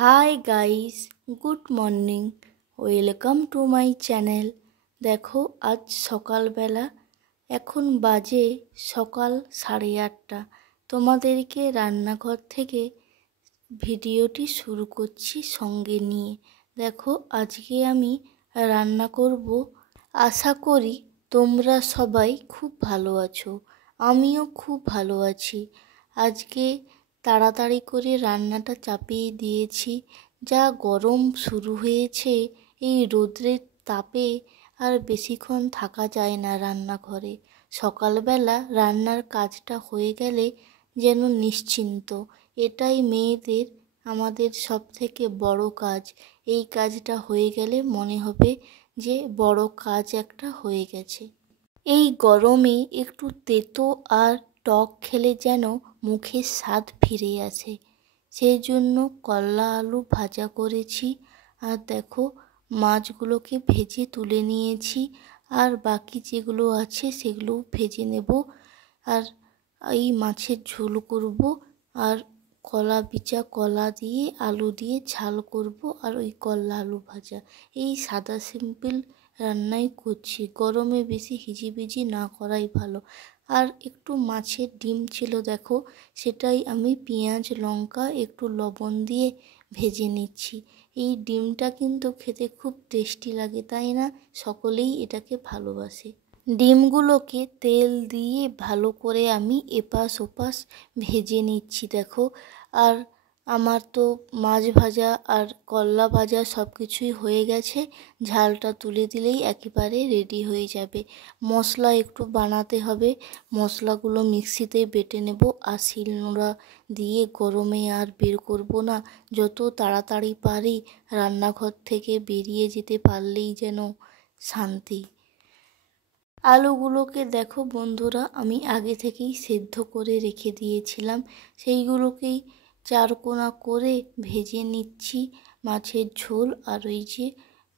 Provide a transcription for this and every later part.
Hi guys, good morning, welcome to my channel. দেখো আজ সকালবেলা, এখন বাজে সকাল 8:30। তোমাদেরকে রান্নাঘর থেকে ভিডিওটি শুরু করছি সঙ্গে নিয়ে। দেখো আজকে আমি রান্না করব। আশা করি তোমরা সবাই খুব ভালো আছো, আমিও খুব ভালো আছি। আজকে তাড়াতাড়ি করে রান্নাটা চাপিয়ে দিয়েছি। যা গরম শুরু হয়েছে, এই রোদ্রের তাপে আর বেশিক্ষণ থাকা যায় না রান্নাঘরে। সকালবেলা রান্নার কাজটা হয়ে গেলে যেন নিশ্চিন্ত। এটাই মেয়েদের আমাদের সবথেকে বড় কাজ। এই কাজটা হয়ে গেলে মনে হবে যে বড় কাজ একটা হয়ে গেছে। এই গরমে একটু তেতো আর টক খেলে যেন মুখের স্বাদ ফিরে আসে। সেই জন্য করলা আলু ভাজা করেছি। আর দেখো মাছগুলোকে ভেজে তুলে নিয়েছি, আর বাকি যেগুলো আছে সেগুলোও ভেজে নেব। আর এই মাছের ঝোল করব, আর কলা দিয়ে আলু দিয়ে ঝাল করব, আর ওই করলা আলু ভাজা। এই সাদা সিম্পল রান্নাই করছি। গরমে বেশি হিজিবিজি না করাই ভালো। আর একটু মাছের ডিম ছিল, দেখো সেটাই আমি পেঁয়াজ লঙ্কা একটু লবণ দিয়ে ভেজে নিচ্ছি। এই ডিমটা কিন্তু খেতে খুব টেস্টি লাগে, তাই না? সকলেই এটাকে ভালোবাসে। ডিমগুলোকে তেল দিয়ে ভালো করে আমি এপাশ ওপাশ ভেজে নিচ্ছি, দেখো। আর আমার তো মাছ ভাজা আর করলা ভাজা সব কিছুই হয়ে গেছে। ঝালটা তুলে দিলেই একেবারে রেডি হয়ে যাবে। মশলা একটু বানাতে হবে, মশলাগুলো মিক্সিতে বেটে নেব। আর শিলনোড়া দিয়ে গরমে আর বের করব না। যত তাড়াতাড়ি পারি রান্নাঘর থেকে বেরিয়ে যেতে পারলেই যেন শান্তি। আলুগুলোকে দেখো বন্ধুরা, আমি আগে থেকেই সেদ্ধ করে রেখে দিয়েছিলাম। সেইগুলোকেই চারকোনা করে ভেজে নিচ্ছি। মাছের ঝোল আর ওই যে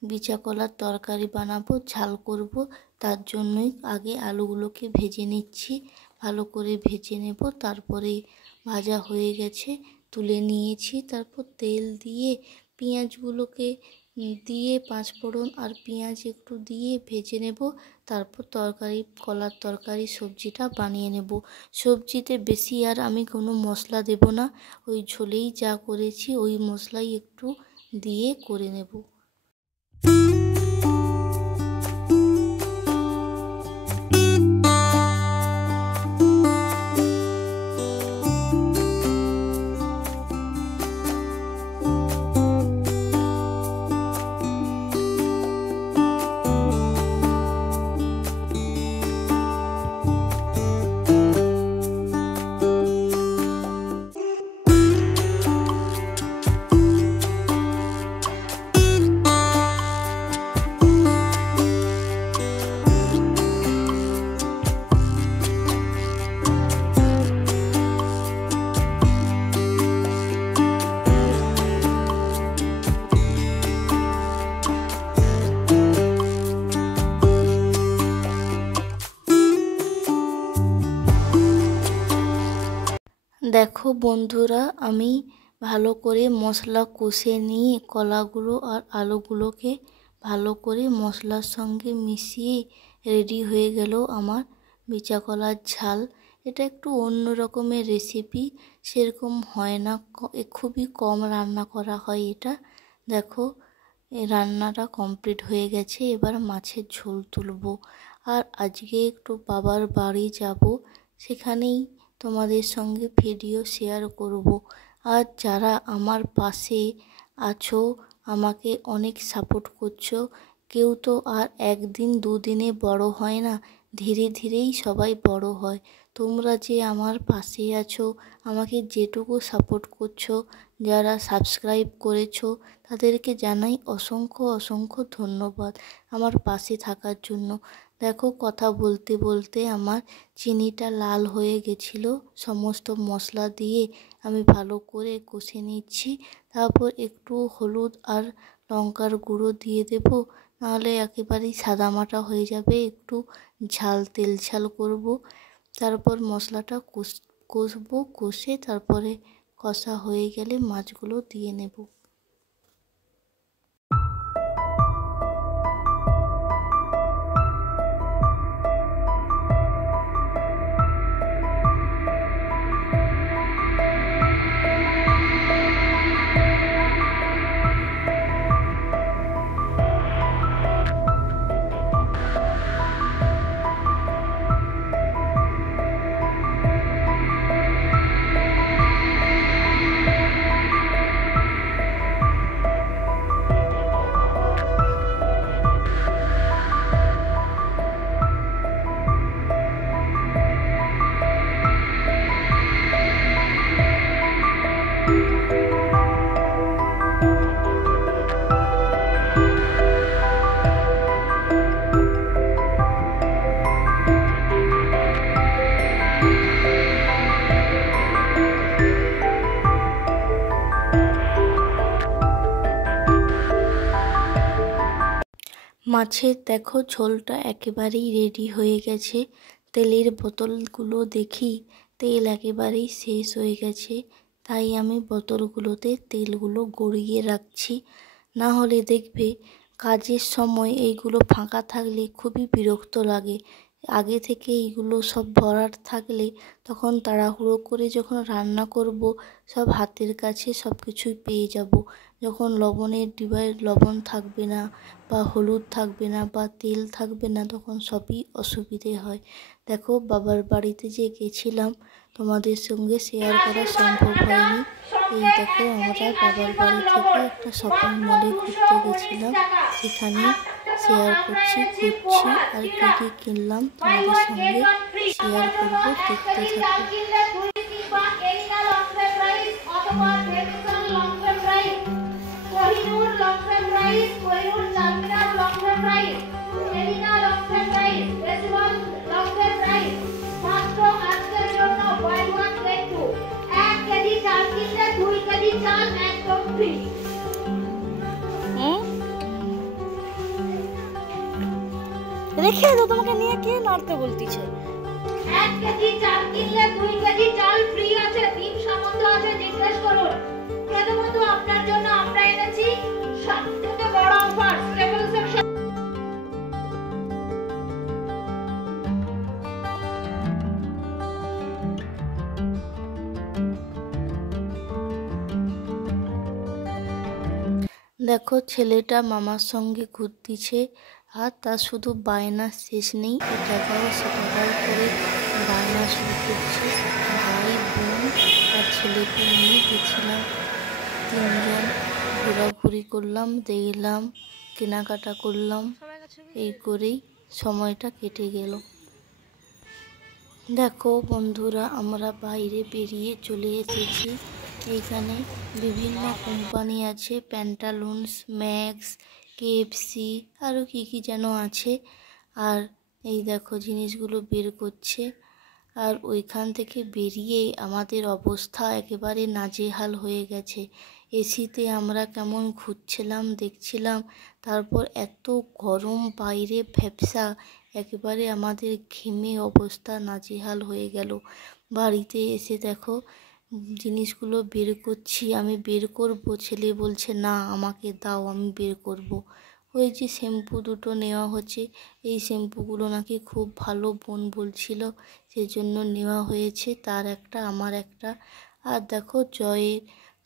বিচা কলার তরকারি বানাবো, ঝাল করব, তার জন্যই আগে আলুগুলোকে ভেজে নিচ্ছি। ভালো করে ভেজে নেব। তারপরে ভাজা হয়ে গেছে, তুলে নিয়েছি। তারপর তেল দিয়ে পেঁয়াজগুলোকে দিয়ে পাঁচফোড়ন আর পেঁয়াজ একটু দিয়ে ভেজে নেব। তারপর কলার তরকারি সবজিটা বানিয়ে নেব। সবজিতে বেশি আর আমি কোনো মশলা দেব না, ওই ঝোলেই যা করেছি ওই মশলাই একটু দিয়ে করে নেব। দেখো বন্ধুরা, আমি ভালো করে মশলা কষে নিয়ে কলাগুলো আর আলুগুলোকে ভালো করে মশলার সঙ্গে মিশিয়ে রেডি হয়ে গেল আমার বিচা কলার ঝাল। এটা একটু অন্য রকমের রেসিপি, সেরকম হয় না, খুবই কম রান্না করা হয় এটা। দেখো এই রান্নাটা কমপ্লিট হয়ে গেছে। এবার মাছের ঝোল তুলব। আর আজকে একটু বাবার বাড়ি যাব, সেখানেই তোমাদের সঙ্গে ভিডিও শেয়ার করব। আর যারা আমার পাশে আছো, আমাকে অনেক সাপোর্ট করছো। কেউ তো আর একদিন দুদিনে বড় হয় না, ধীরে ধীরেই সবাই বড় হয়। তোমরা যে আমার পাশে আছো, আমাকে যেটুকু সাপোর্ট করছো, যারা সাবস্ক্রাইব করেছো, তাদেরকে জানাই অসংখ্য অসংখ্য ধন্যবাদ আমার পাশে থাকার জন্য। দেখো কথা বলতে বলতে আমার চিনিটা লাল হয়ে গেছিলো। সমস্ত মশলা দিয়ে আমি ভালো করে কষে নিচ্ছি। তারপর একটু হলুদ আর লঙ্কার গুঁড়ো দিয়ে দেব, নাহলে একেবারেই সাদামাটা হয়ে যাবে। একটু তেল ঝাল করব। তারপর মশলাটা কষবো, কষে তারপরে কষা হয়ে গেলে মাছগুলো দিয়ে নেব। মাছের দেখো ঝোলটা একেবারেই রেডি হয়ে গেছে। তেলের বোতলগুলো দেখি তেল একেবারেই শেষ হয়ে গেছে, তাই আমি বোতলগুলোতে তেলগুলো গড়িয়ে রাখছি। না হলে দেখবে কাজের সময় এইগুলো ফাঁকা থাকলে খুবই বিরক্ত লাগে। আগে থেকে এইগুলো সব ভরাট থাকলে তখন তাড়াহুড়ো করে যখন রান্না করব সব হাতের কাছে সব কিছুই পেয়ে যাব। যখন লবণের ডিবায় লবণ থাকবে না বা হলুদ থাকবে না বা তেল থাকবে না, তখন সবই অসুবিধে হয়। দেখো বাবার বাড়িতে যে গেছিলাম তোমাদের সঙ্গে শেয়ার করা সম্ভব হয়নি। এই দেখো আমরা বাবার বাড়ি থেকে একটা শপিং মলে ঘুরতে গেছিলাম, সেখানে শেয়ার করছি, ঘুরছি আর কী কী কিনলাম তোমাদের সঙ্গে শেয়ার করবো, দেখতে থাকো। রেখে দাও, তোমাকে নিয়ে কে নাড়তে বলতিছে? 1 কেজি চাল কিনলে 2 কেজি চাল ফ্রি আছে, ডিম সামন্ত আছে, জিজ্ঞেস করুন। প্রথমত আপনার জন্য আমরা এনেছি সবথেকে বড় অফার স্টেবল সেকশন। দেখো ছেলেটা মামার সঙ্গে ঘুরতিছে আর তার শুধু বায়না শেষ নেই, এটা দাও সেটা দাও করে বায়না শুরু করছে। ভাই বোন আর ছেলেকে নিয়ে গেছিলাম, 3 জন ঘোরাঘুরি করলাম, দেখলাম, কেনাকাটা করলাম, এই করেই সময়টা কেটে গেল। দেখো বন্ধুরা, আমরা বাইরে বেরিয়ে চলে এসেছি। এইখানে বিভিন্ন কোম্পানি আছে, প্যান্টালুন্স, ম্যাক্স, কেএফসি, আরও কী কী যেন আছে। আর এই দেখো জিনিসগুলো বের করছে। আর ওইখান থেকে বেরিয়েই আমাদের অবস্থা একেবারে নাজেহাল হয়ে গেছে। এসিতে আমরা কেমন ঘুরছিলাম দেখছিলাম, তারপর এত গরম বাইরে ভ্যাপসা, একেবারে আমাদের ঘেমে অবস্থা নাজেহাল হয়ে গেল। বাড়িতে এসে দেখো জিনিসগুলো বের করছি, আমি বের করব, ছেলে বলছে না আমাকে দাও আমি বের করব। ওই যে শ্যাম্পু দুটো নেওয়া হচ্ছে, এই শ্যাম্পুগুলো নাকি খুব ভালো বোন বলছিল, সেজন্য নেওয়া হয়েছে, তার একটা আমার একটা। আর দেখো জয়ের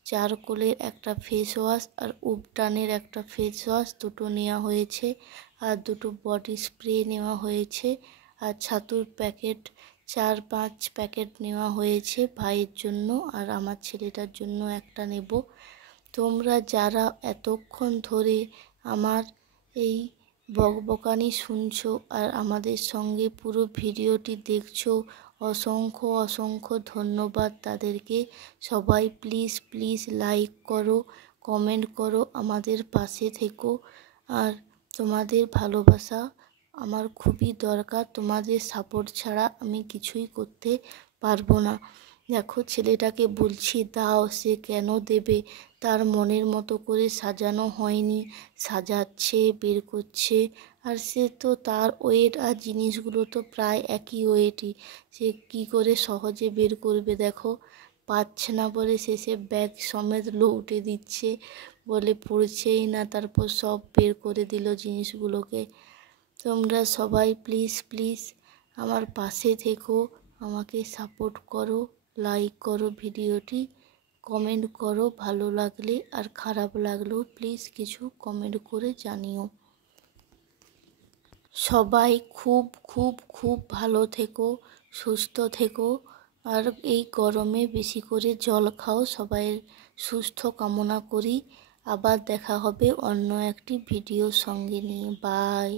চারকোলের একটা ফেস ওয়াশ আর উপটানের একটা ফেস ওয়াশ দুটো নেওয়া হয়েছে, আর দুটো বডি স্প্রে নেওয়া হয়েছে, আর ছাতুর প্যাকেট 4-5 প্যাকেট নেওয়া হয়েছে ভাইয়ের জন্য, আর আমার ছেলেটার জন্য একটা নেব। তোমরা যারা এতক্ষণ ধরে আমার এই বকবকানি শুনছো আর আমাদের সঙ্গে পুরো ভিডিওটি দেখছো, অসংখ্য অসংখ্য ধন্যবাদ তাদেরকে। সবাই প্লিজ প্লিজ লাইক করো, কমেন্ট করো, আমাদের পাশে থেকো। আর তোমাদের ভালোবাসা আমার খুবই দরকার, তোমাদের সাপোর্ট ছাড়া আমি কিছুই করতে পারবো না। দেখো ছেলেটাকে বলছি দাও, সে কেন দেবে, তার মনের মতো করে সাজানো হয়নি, সাজাচ্ছে, বের করছে। আর সে তো তার ওয়েট আর জিনিসগুলো তো প্রায় একই ওয়েটই, সে কি করে সহজে বের করবে। দেখো পাচ্ছে না বলে শেষে ব্যাগ সমেত লউটে দিচ্ছে, বলে পড়ছেই না, তারপর সব বের করে দিল জিনিসগুলোকে। তোমরা সবাই প্লিজ প্লিজ আমার পাশে থেকো, আমাকে সাপোর্ট করো, লাইক করো ভিডিওটি, কমেন্ট করো ভালো লাগলে, আর খারাপ লাগলেও প্লিজ কিছু কমেন্ট করে জানিও। সবাই খুব খুব খুব ভালো থেকো, সুস্থ থেকো, আর এই গরমে বেশি করে জল খাও। সবাইয়ের সুস্থ কামনা করি। আবার দেখা হবে অন্য একটি ভিডিওর সঙ্গে নিয়ে। বাই।